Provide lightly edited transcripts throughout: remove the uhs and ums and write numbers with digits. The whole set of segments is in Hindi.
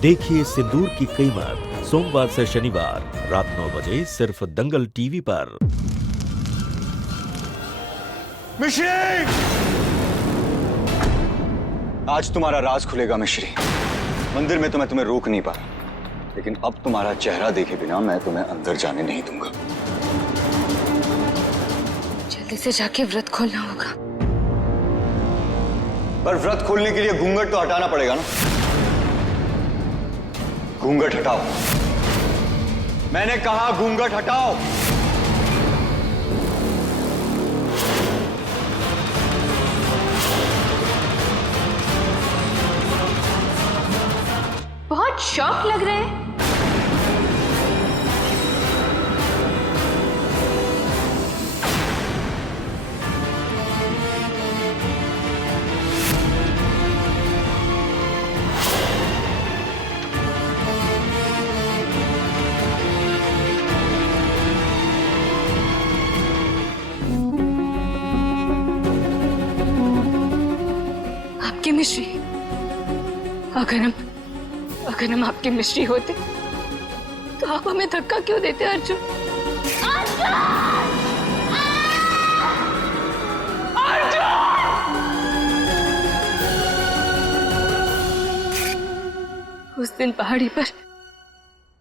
देखिए सिंदूर की कीमत सोमवार से शनिवार रात 9 बजे सिर्फ दंगल टीवी पर। मिश्री, आज तुम्हारा राज खुलेगा मिश्री। मंदिर में तो मैं तुम्हें रोक नहीं पाया, लेकिन अब तुम्हारा चेहरा देखे बिना मैं तुम्हें अंदर जाने नहीं दूंगा। जल्दी से जाके व्रत खोलना होगा। पर व्रत खोलने के लिए घूंघट तो हटाना पड़ेगा ना। घूंघट हटाओ, मैंने कहा घूंघट हटाओ। बहुत शौक लग रहे हैं। आपकी मिश्री, अगर हम आपकी मिश्री होते तो आप हमें धक्का क्यों देते अर्जुन? उस दिन पहाड़ी पर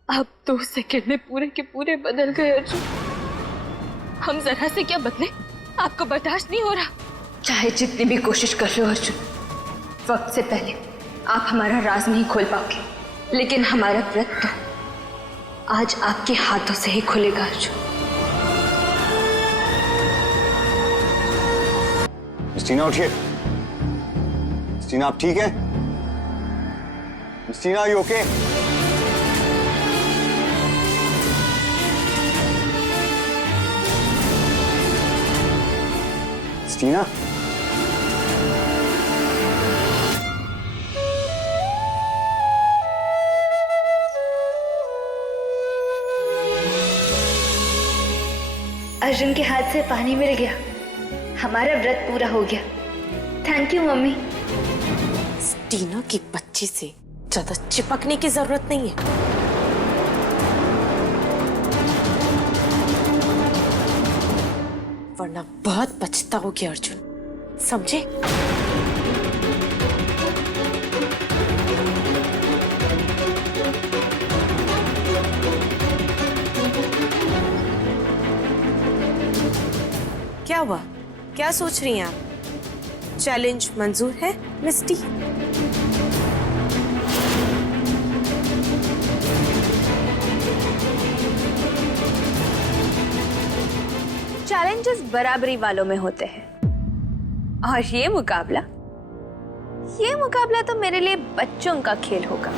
आप 2 सेकंड में पूरे के पूरे बदल गए अर्जुन। हम जरा से क्या बदले, आपको बर्दाश्त नहीं हो रहा। चाहे जितनी भी कोशिश कर रहे हो अर्जुन, वक्त से पहले आप हमारा राज नहीं खोल पाओगे, लेकिन हमारा व्रत तो आज आपके हाथों से ही खुलेगा अर्जुन। मिस्टीना उठिए। मिस्टीना आप ठीक है? मिस्टीना यू ओके? मिस्टीना, अर्जुन के हाथ से पानी मिल गया, हमारा व्रत पूरा हो गया। Thank you mummy. टीना की बच्ची से ज्यादा चिपकने की जरूरत नहीं है। वरना बहुत पछताओगे अर्जुन, समझे? क्या हुआ? क्या सोच रही हैं आप? चैलेंज मंजूर है मिस्टी? चैलेंजेस बराबरी वालों में होते हैं, और ये मुकाबला तो मेरे लिए बच्चों का खेल होगा।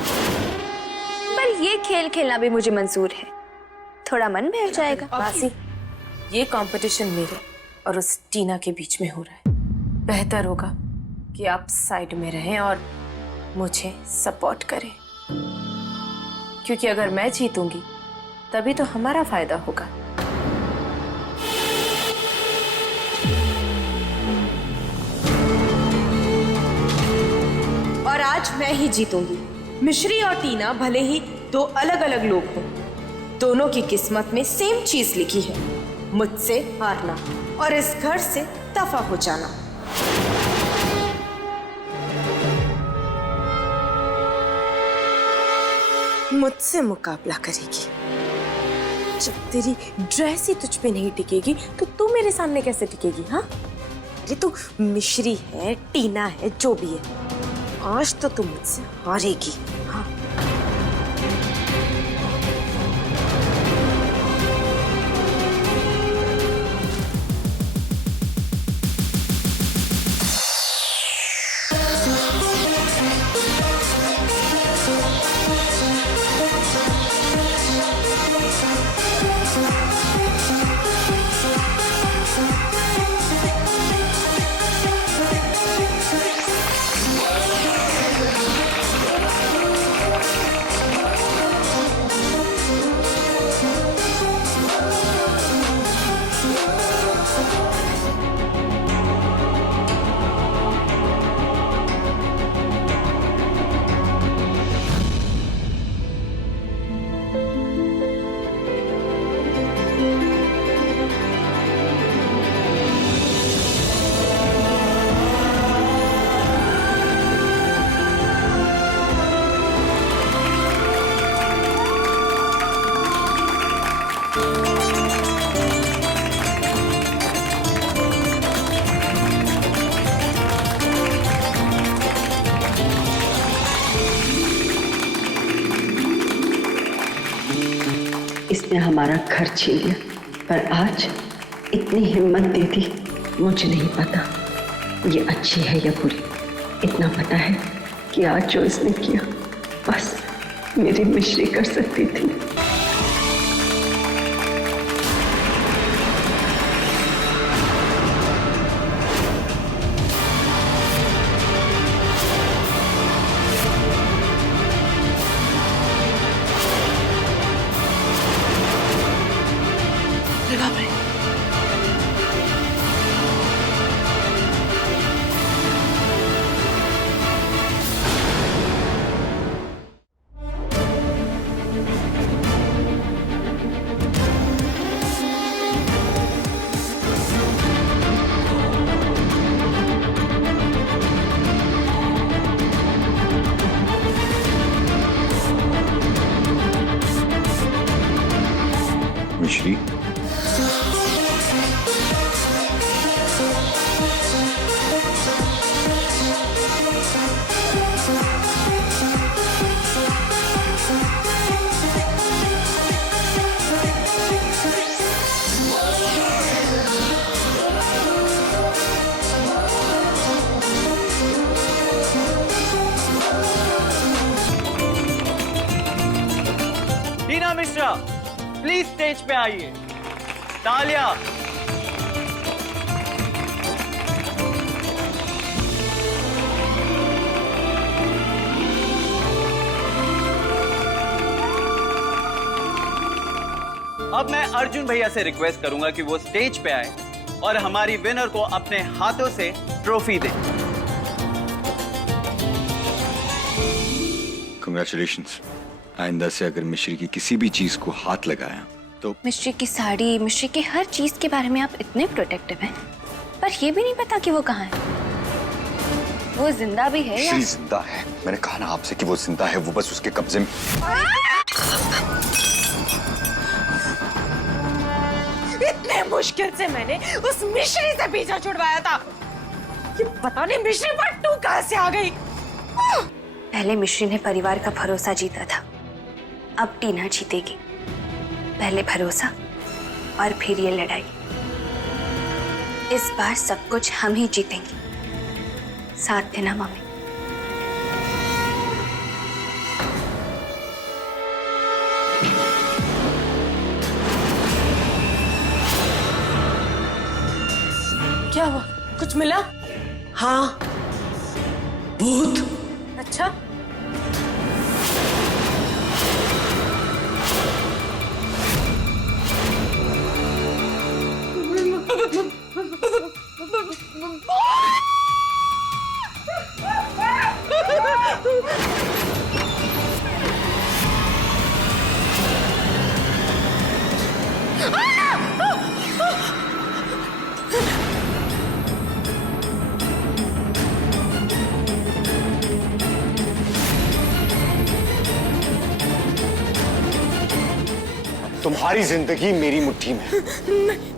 पर ये खेल खेलना भी मुझे मंजूर है, थोड़ा मन बहल जाएगा। बासी, ये कंपटीशन मेरे और उस टीना के बीच में हो रहा है। बेहतर होगा कि आप साइड में रहें और मुझे सपोर्ट करें, क्योंकि अगर मैं जीतूंगी तभी तो हमारा फायदा होगा। और आज मैं ही जीतूंगी। मिश्री और टीना भले ही 2 अलग अलग लोग हों, दोनों की किस्मत में सेम चीज लिखी है, मुझसे हारना और इस घर से दफा हो जाना। मुझसे मुकाबला करेगी? जब तेरी ड्रेस ही तुझ पे नहीं टिकेगी तो तू मेरे सामने कैसे टिकेगी? हाँ, अरे तू मिश्री है, टीना है, जो भी है, आज तो तू मुझसे हारेगी। हाँ, इसने हमारा घर छीन लिया, पर आज इतनी हिम्मत दे दी। मुझे नहीं पता ये अच्छी है या बुरी, इतना पता है कि आज जो इसने किया बस मेरी मिश्री कर सकती थी। मिश्री, टीना मिश्रा प्लीज स्टेज पे आइए। तालिया। अब मैं अर्जुन भैया से रिक्वेस्ट करूंगा कि वो स्टेज पे आए और हमारी विनर को अपने हाथों से ट्रॉफी दे। कंग्रेचुलेशंस। आइंदा से अगर मिश्री की किसी भी चीज को हाथ लगाया तो मिश्री की साड़ी, मिश्री की हर चीज के बारे में आप इतने प्रोटेक्टिव हैं, पर ये भी नहीं पता कि वो कहाँ है। वो जिंदा भी है या? मिश्री जिंदा है। मैंने कहा ना आपसे कि वो जिंदा है, वो बस उसके कब्जे में। इतने मुश्किल से मैंने उस मिश्री से पीछा छुड़वाया था, ये पता नहीं मिश्री पार्ट 2 कहां से आ गई। पहले मिश्री ने परिवार का भरोसा जीता था, अब टीना जीतेगी। पहले भरोसा और फिर ये लड़ाई। इस बार सब कुछ हम ही जीतेंगे। साथ देना मम्मी। क्या हुआ? कुछ मिला? हाँ, भूत। अच्छा, तुम्हारी जिंदगी मेरी मुट्ठी में।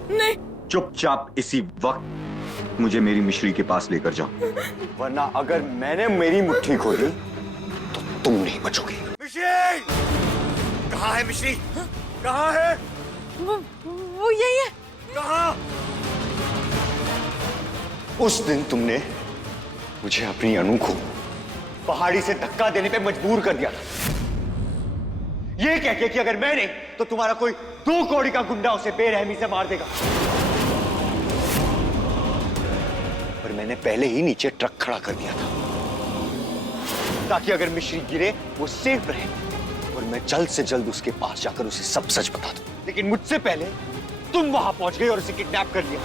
नहीं। चुपचाप इसी वक्त मुझे मेरी मिश्री के पास लेकर जाओ, वरना अगर मैंने मेरी मुट्ठी खोली तो तुम नहीं बचोगी। मिश्री! कहाँ है मिश्री? कहाँ है? वो यही है। कहाँ? उस दिन तुमने मुझे अपनी अनु को पहाड़ी से धक्का देने पे मजबूर कर दिया था, ये कह के कि अगर मैं नहीं तो तुम्हारा कोई 2 कौड़ी का गुंडा उसे बेरहमी से मार देगा। पर मैंने पहले ही नीचे ट्रक खड़ा कर दिया था ताकि अगर मिश्री गिरे वो सेफ रहे और मैं जल्द से जल्द उसके पास जाकर उसे सब सच बता दूं। लेकिन मुझसे पहले तुम वहां पहुंच गई और उसे किडनैप कर लिया।